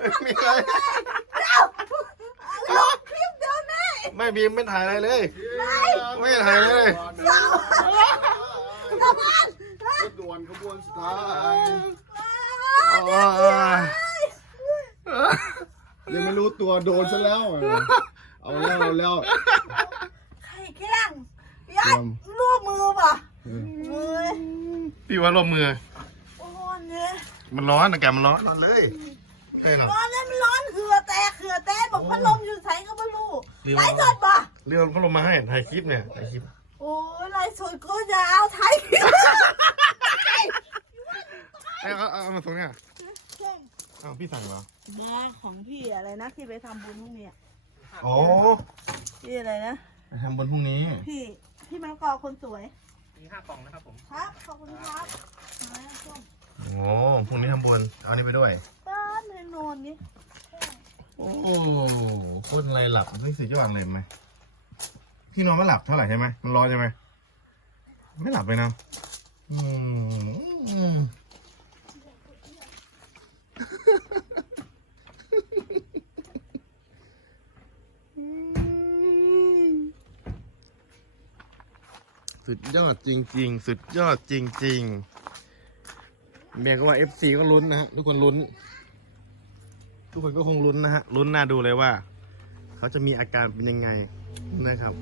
ม่มีอะไรลบคลิปเดี๋ยวนี้ไม่มีไม่ถ่ายอะไรเลย ไม่ถ่ายเลยตะวันรถด่วนขบวนสุดท้ายอ๋อยังไม่รู้ตัวโดนซะแล้วอะเอาแล้วเอาแล้วใครแกล้งยัดรูปมือป่ะมือพี่ว่าลมมือโอ้เนี่ยมันร้อนอากาศมันร้อนร้อนเลย ใช่หรอร้อนเลยมันร้อนเหือแตกเหือแตกบอกพัดลมอยู่ใส่ก็ไม่รู้ลืม ไลฟ์สดป่ะเรื่องเขาลงมาให้ถ่ายคลิปเนี่ยถ่ายคลิปโอ้ยไลฟ์สดก็ยาวไทยเอาเอาเอามาส่งเนี่ยอ้าวพี่สั่งเหรอบ้าของพี่อะไรนะที่ไปทำบุญพรุ่งนี้อะอ๋อพี่อะไรนะ ไปทำบนพรุ่งนี้พี่พี่มะละกอคนสวย มีห้ากล่องนะครับผม ครับ ขอบคุณครับมาส้มโอ้พรุ่งนี้ทำบนเอานี่ไปด้วย ป้าเมนอนนี่โอ้โคตรอะไรหลับไม่สุดยอดเลยไหมพี่นอนไม่หลับเท่าไหร่ใช่ไหมมันร้อนใช่ไหมไม่หลับเลยนะอืมสุดยอดจริง ๆ สุดยอดจริง ๆ เมียก็ว่า FC ก็ลุ้นนะฮะทุกคนลุ้น ทุกคนก็คงลุ้นนะฮะลุ้นน่าดูเลยว่า เขาจะมีอาการเป็นยังไงนะครับ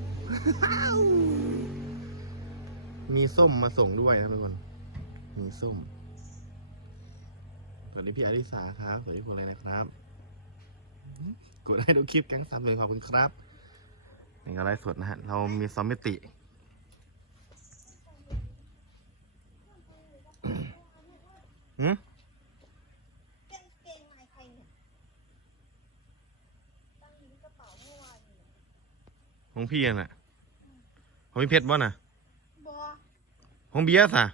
มีส้มมาส่งด้วยนะทุกคน มีส้ม สวัสดีพี่อริสาครับ สวัสดีทุกคนเลยนะครับ กดให้ดูคลิปแก๊งซับเลยขอบคุณครับนี่ก็ไลฟ์สดนะฮะ เรามีซอมมิติ หืม เก่งเก่งไหนใครเนี่ยตั้งอยู่ในกระเป๋าเมื่อวานนี่ ของพี่อะน่ะของพี่เพชรบ่น่ะบอของเบียร์สะ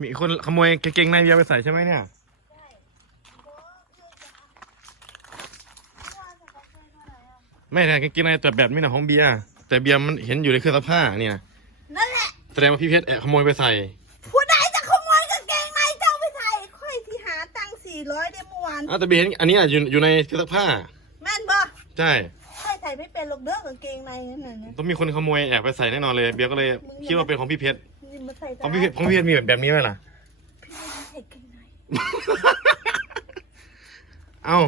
มีคนขโมยกางเกงในเบียร์ไปใส่ใช่ไหมเนี่ยใช่บอเพื่อนจะเมื่อวานจะไปช่วยเท่าไหร่อะไม่นะกางเกงในแต่แบบนี้นะของเบียร์แต่เบียร์มันเห็นอยู่ในเครื่องซักผ้าเนี่ยนั่นแหละ แสดงว่าพี่เพชรแอบขโมยไปใส่ ผู้ใดจะขโมยกางเกงในเจ้าไปใส่ค่อยที่หาตังค์สี่ร้อยได้เมื่อวานอ้าวแต่เบียร์เห็นอันนี้อะอยู่อยู่ในเครื่องซักผ้า แม่นบอใช่ค่อยใส่ไม่เป็นหรอกเด้อกางเกงในนั่นน่ะนะ ต้องมีคนขโมยแอบไปใส่แน่นอนเลยเบียร์ก็เลยคิดว่าเป็นของพี่เพชรนี่มาใส่ของพี่เพชรของพี่เพชรมีแบบแบบนี้ไหมล่ะพี่ไม่ได้ใส่กางเกงในเอ้า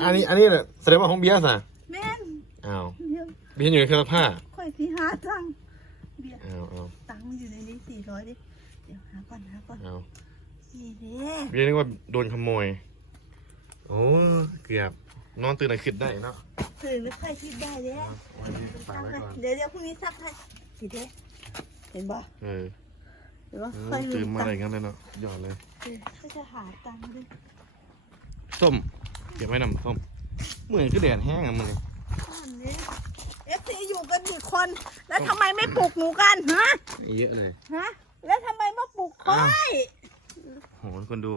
อันนี้อันนี้แหละแสดงว่าของเบียร์สะแม่นอ้าวเดี๋ยวเบียร์อยู่ในเครื่องซักผ้าค่อยที่หาตังค์เบียร์อ้าวอ้าวตังค์มันอยู่ในนี้สี่ร้อยดิเดี๋ยวหาก่อนหาก่อนอ้าวนี่เด้เบียร์นึกว่าโดนขโมยโอ้เกือบนอนตื่นไหนขึ้นได้เนาะ ตื่นไม่ค่อยคิดได้เลยวันนี้ฝากไว้ก่อนเดี๋ยวเดี๋ยวพรุ่งนี้ซักให้สิเด้เห็นบ่เออเห็นบ่เออค่อยลืตื่นมมาตัอะไรงค์งั้นเลยเนาะหยอดเลยก็จะหาตังค์ด้วยส้มเก็บไว้นำส้มเหมือนก็แดดแห้งอะมึงอันนี้เอฟซีอยู่กันกี่คน แล้วทำไมไม่ปลุกหนูกันฮะเยอะเลยฮะแล้วทำไมมาปลุกค่อยโหคนดู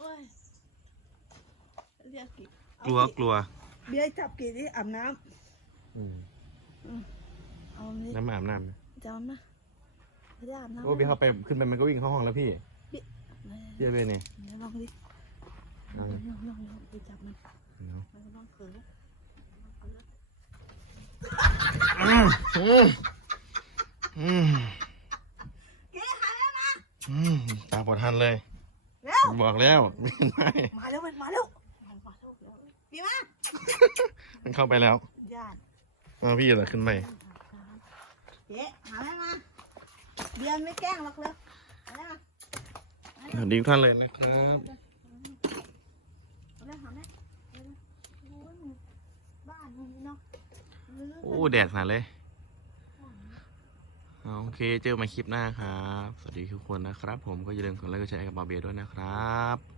โอ้ยเรียกกี่กลัวกลัว เบียร์จับกี่ที่อาบน้อืมำเอานี่น้ำอาบน้ำนะจะเอานะไม่ได้อาบน้ำโอ้พี่เข้าไปขึ้นไปมันก็วิ่งเข้าห้องแล้วพี่ไหนเยี่ยเลยเนี่ยเดี๋ยวลองดิเอาลองลองลองลองไปจับมันเนาะมันต้องเขินอืมอืมอืมเก๋หายแล้วนะอืมตาปวดทันเลย เร็วบอกแล้วไม่มาแล้วมันมาแล้ว มันมาแล้วพี่มามันเข้าไปแล้วญาติเอาพี่เหรอขึ้นไปเจ๊หาแม่มาเบียร์ไม่แกล้งหรอกเลยหาแม่มาสวัสดีทุกท่านเลยนะครับเอาเลยหาแม่เอาเลยโอ้ยหนูบ้านมึงเนาะโอ้แดดขนาดเลยเอาโอเคเจอกันใหมาคลิปหน้าครับ สวัสดีทุกคนนะครับ ผมก็อย่าลืมกดไลค์กดแชร์กับบาเบียด้วยนะครับ